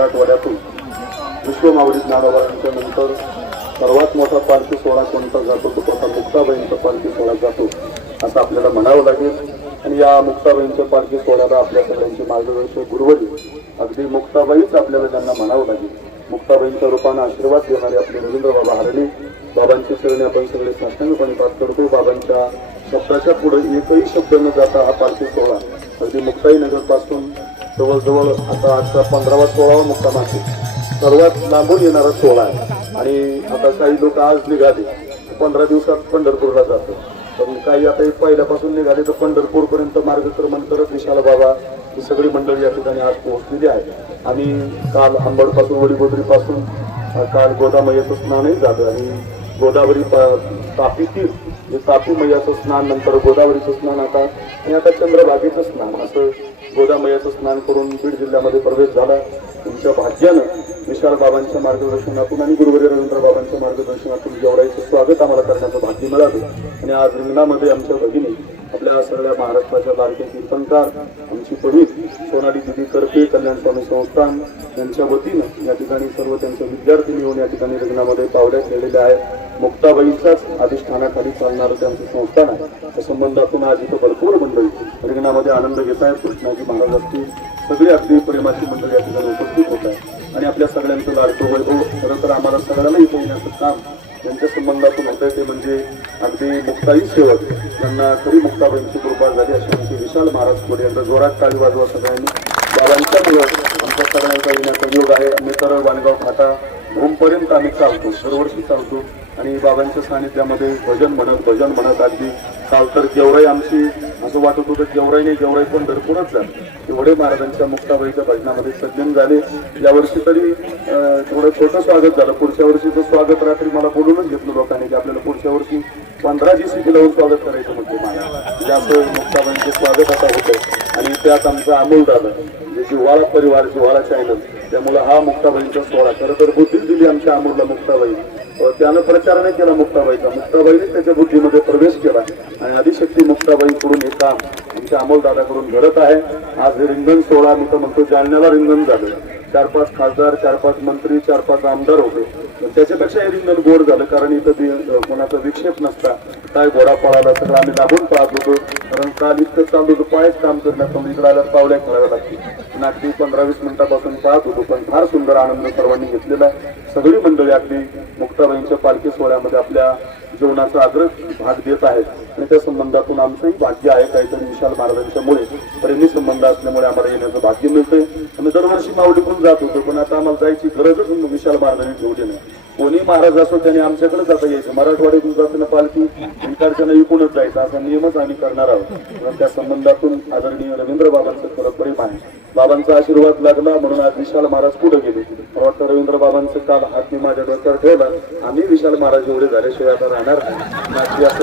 मराठवाड्यातून विश्वमावळी ज्ञानोबांच्या नंतर सर्वात मोठा पालखी सोहळा कोणता जातो तो आता मुक्ताबाईंचा पालखी सोहळा जातो असं आपल्याला म्हणावं लागेल. आणि या मुक्ताबाईंच्या पालखी सोहळ्याला आपल्या सगळ्यांचे मार्गदर्शक गुरुवरी अगदी मुक्ताबाईच आपल्याला त्यांना म्हणावं लागेल. मुक्ताबाईंच्या रूपाने आशीर्वाद देणारे आपले रवींद्र बाबा हरणे बाबांची चरणी आपण सगळे साष्टांगपणे पाठ करतो. बाबांच्या शब्दाच्या पुढे एकही शब्द न जाता हा पालखी सोहळा अगदी मुक्ताई नगर पासून जवळजवळ आता आजचा 15वा 16वा मुक्काम आहे. सर्वात लांबून येणारा सोहळा आहे. आणि आता काही लोक आज निघाले 15 दिवसात पंढरपूरला जातात, पण काही आता एक पहिल्यापासून निघाले तर पंढरपूर पर्यंत मार्गक्रमण करत विशाल बाबा ही सगळी मंडळी या ठिकाणी आज पोहोचलेली आहे. आणि काल अंबड पासून वडीगोद्री पासून काल गोदामय्याचं स्नानही झालं आणि गोदावरी तापी तीर्थ हे तापी मैयाचं स्नान नंतर गोदावरीचं स्नान आणि आता चंद्रभागेचं स्नान असं गोदामय्याचं स्नान करून बीड जिल्ह्यामध्ये प्रवेश झाला. तुमच्या भाग्यानं विशाल बाबांच्या मार्गदर्शनातून आणि गुरुवारी रवींद्र बाबांच्या मार्गदर्शनातून जेवढायचं स्वागत आम्हाला करण्याचं भाग्य मिळालं. आणि आज रिंगणामध्ये आमच्या भगिनी आपल्या सगळ्या महाराष्ट्राच्या लाडके कीर्तनकार आमची पवित सोनाली दिदी करपे कल्याण स्वामी संस्थान यांच्या वतीनं या ठिकाणी सर्व त्यांचे विद्यार्थी मिळून या ठिकाणी रिंगणामध्ये पावल्या खेळलेल्या आहेत. मुक्ताबाईंच्याच अधिष्ठानाखाली चालणारं त्यांचं संस्थान आहे. त्या संबंधातून आज इथं भरपूर मंडळी रिंगणामध्ये आनंद घेत आहेत. कृष्णाजी महाराज असतील सगळी अगदी प्रेमाची मंडळी या ठिकाणी उपस्थित होत आहे. आणि आपल्या सगळ्यांचं लाडकं वैभव खरं तर आम्हाला सगळ्यांना इथं येण्याचं काम त्यांच्या संबंधातून होतं ते म्हणजे अगदी मुक्ताई सेवक यांना खरी मुक्ताबाईंची कृपा झाली अशी आमचे विशाल महाराज पुढे यांचा जोरात टाळी वाजवा सगळ्यांनी. बाबांच्यामुळं आमच्या सगळ्यांचा येण्याचा योग आहे. आम्ही तर वाणगाव फाटा होमपर्यंत आम्ही चालतो, दरवर्षी चालतो आणि बाबांच्या सानिध्यामध्ये भजन म्हणत अगदी काल तर गेवराई आमची असं वाटत होतं गेवराई पण भरपूरच झालं. एवढे महाराजांच्या मुक्ताबाईच्या भजनामध्ये सज्जन झाले. यावर्षी तरी थोडं छोटं स्वागत झालं. पुढच्या वर्षीचं स्वागत रात्री मला बोलूनच घेतलं लोकांनी की आपल्याला पुढच्या वर्षी 15 GCP लावून स्वागत करायचं म्हणजे म्हणजे असं मुक्ताबाईंचे स्वागत आता होतं. आणि त्यात आमचं अमोल दादा जे जिव्हाळा परिवार जिव्हाळा चॅनल त्यामुळे हा मुक्ताबाईंचा सोहळा खरं तर बुद्धीच दिली आमच्या अमोलला मुक्ताबाई. त्यानं प्रचार नाही केला मुक्ताबाईने त्याच्या बुद्धीमध्ये प्रवेश केला आणि आदिशक्ती मुक्ताबाईकडून हे काम आमच्या अमोलदादाकडून घडत आहे. आज हे रिंगण सोहळा मी तर म्हणतो जालन्याला रिंगण झालं. 4-5 खासदार 4-5 मंत्री 4-5 आमदार होते. त्याच्यापेक्षा हे रिंगण गोड झालं कारण इथं कोणाचा विक्षेप नसता. काय घोडा पळाला सगळं आम्ही लाभून पाहत होतो कारण काल इतकं चालू होतं पायच काम करण्यात इकडे आल्यावर पावल्या खेळाव्या लागतील. अगदी 15-20 मिनिटापासून पाहत होतो पण फार सुंदर आनंद सर्वांनी घेतलेला आहे. सगळी मंडळी अगदी मुक्ताबाईंच्या पालखी सोहळ्यामध्ये आपल्या जीवनाचा आग्रह भाग देत आहेत. आणि त्या संबंधातून आमचंही भाग्य आहे काहीतरी विशाल महाराजांच्यामुळे प्रेमी संबंध असल्यामुळे आम्हाला येण्याचं भाग्य मिळतंय. आम्ही दरवर्षी माऊलीकडून जात होतो पण आता आम्हाला जायची गरजच विशाल महाराजांनी ठेवली नाही. कोणी महाराज असो त्याने आमच्याकडे जाता यायचं. मराठवाड्यातून जाताना पालखी इकडच्यानं इकूनच जायचं असा नियमच आम्ही करणार आहोत. त्या संबंधातून आदरणीय रवींद्र बाबांचं खरं प्रेम आहे. बाबांचा आशीर्वाद लागला म्हणून आज विशाल महाराज पुढे गेले. वाटतं रवींद्र बाबांचं काल हात मी माझ्या डोक्यावर ठेवला. आम्ही विशाल महाराज एवढे झाल्याशिवाय आता राहणार नाही असं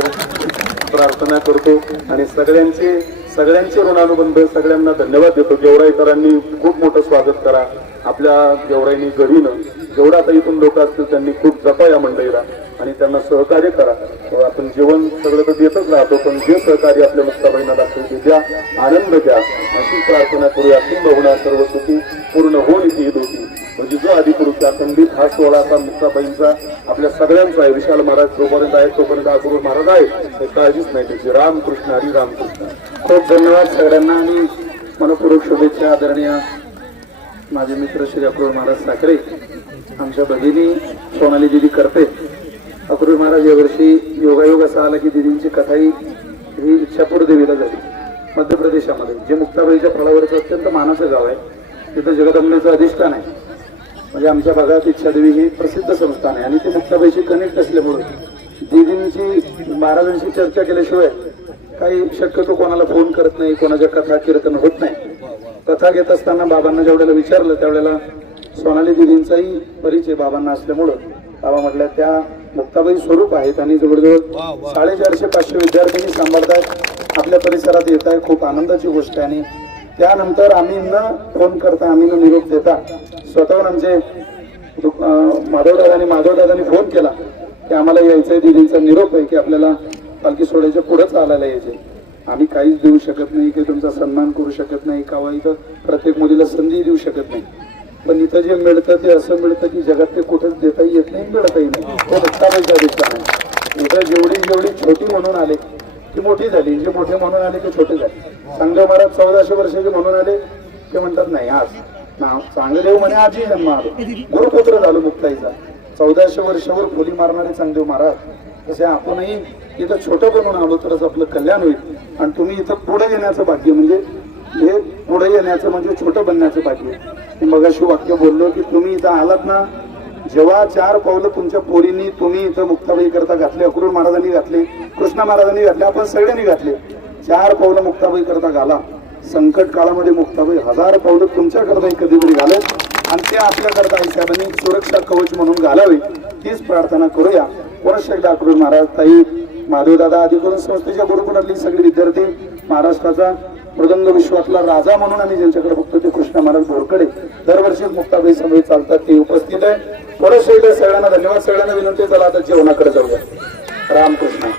प्रार्थना करतो. आणि सगळ्यांचे ऋणानुबंध सगळ्यांना धन्यवाद देतो. गेवराईकरांनी खूप मोठं स्वागत करा. आपल्या गेवराईनी गडीनं जेवढा आता इथून लोक असतील त्यांनी खूप जपा या मंडळीला आणि त्यांना सहकार्य करा. आपण जेवण सगळं तर देतच राहतो पण जे सहकार्य आपल्या मुक्ताबाईंना लागतं ते द्या, आनंद द्या अशी प्रार्थना करूया. होणार सर्व सुखी पूर्ण होऊन ईद होती म्हणजे जो अधिकृत अखंडित हा सोहळा आता मुक्ताबाईंचा आपल्या सगळ्यांचा आहे. विशाल महाराज जोपर्यंत आहे तोपर्यंत अपूर्व महाराज आहे काळजीच नाही त्याची. रामकृष्ण हरी रामकृष्ण. खूप धन्यवाद सगळ्यांना आणि मनपूर्वक शुभेच्छा. आदरणीय माझे मित्र श्री अपूर्व महाराज साखरे आमच्या भगिनी सोनाली दिदी करते. अपूर्व महाराज यावर्षी योगायोग असा आला की दिदींची कथाही ही इच्छापूर देवीला झाली मध्य प्रदेशामध्ये जे मुक्ताबाईच्या फळावरचं अत्यंत मानाचं गाव आहे. तिथं जगदंबेचं अधिष्ठान आहे. म्हणजे आमच्या भागात इच्छादेवी ही प्रसिद्ध संस्थान आहे आणि ती मुक्ताबाईशी कनेक्ट असल्यामुळे दिदींची महाराजांशी चर्चा केल्याशिवाय काही शक्यतो कोणाला फोन करत नाही, कोणाच्या कथा कीर्तन होत नाही. कथा घेत असताना बाबांना जेवढ्याला विचारलं त्यावेळेला सोनाली दिदींचाही परिचय बाबांना असल्यामुळं बाबा म्हटल्या त्या मुक्ताबाई स्वरूप आहेत आणि जवळजवळ 450-500 विद्यार्थ्यांनी सांभाळतात आपल्या परिसरात येत आहे. खूप आनंदाची गोष्ट आहे. आणि त्यानंतर आम्ही न फोन करता आम्ही न निरोप देता स्वतःहून आमचे माधवदादांनी फोन केला की आम्हाला यायचंय. दिदींचा निरोप आहे की आपल्याला पालखी सोहळ्याच्या पुढे चालायला यायचे. आम्ही काहीच देऊ शकत नाही की तुमचा सन्मान करू शकत नाही का इथं प्रत्येक मुलीला संधी देऊ शकत नाही. पण इथं जे मिळतं ते असं मिळतं की जगात ते कुठंच देता येत नाही, मिळतही नाही. तो मुक्ताबाईचा दिसला नाही. इथं जेवढी जेवढी छोटी म्हणून आले ती मोठी झाली, जे मोठे म्हणून आले ते छोटे झाले. चांगदेव महाराज 1400 वर्षाचे म्हणून आले ते म्हणतात नाही आज नाव चांगदेव म्हणे आजी जन्म आलो, गुरुपुत्र झालो मुक्ताईचा. 1400 वर्षावर फुली मारणारे चांगदेव महाराज. तसे आपणही इथं छोटं बनवून आलो तरच आपलं कल्याण होईल. आणि तुम्ही इथं पुढे येण्याचं भाग्य, म्हणजे हे पुढे येण्याचं म्हणजे छोटं बनण्याचं भाग्य. मी मगाशी वाक्य बोललो की तुम्ही इथं आलात ना, जेव्हा 4 पावलं तुमच्या पोरींनी तुम्ही इथं मुक्ताबाई करता घातले, अक्रूर महाराजांनी घातले, कृष्णा महाराजांनी घातले, आपण सगळ्यांनी घातले. 4 पावलं मुक्ताबाई करता घाला. संकट काळामध्ये मुक्ताबाई 1000 पावलं तुमच्याकरता कधीतरी घालत आणि ते आपल्याकरता आईसाहेबांनी सुरक्षा कवच म्हणून घालावे, तीच प्रार्थना करूया. वर्ष एकदा अक्रूर महाराज, ताई, माधवदादा आदी करून संस्थेच्या गुरुकुलातली सगळे विद्यार्थी, महाराष्ट्राचा मृदंग विश्वातला राजा म्हणून आम्ही ज्यांच्याकडे बघतो ते कृष्णा महाराज बोरकडे दरवर्षी मुक्ताबाई सभेत चालतात, ते उपस्थित आहे. वर्ष एकदा सगळ्यांना धन्यवाद. सगळ्यांना विनंती, चला आता जेवणाकडे जाऊया. रामकृष्ण.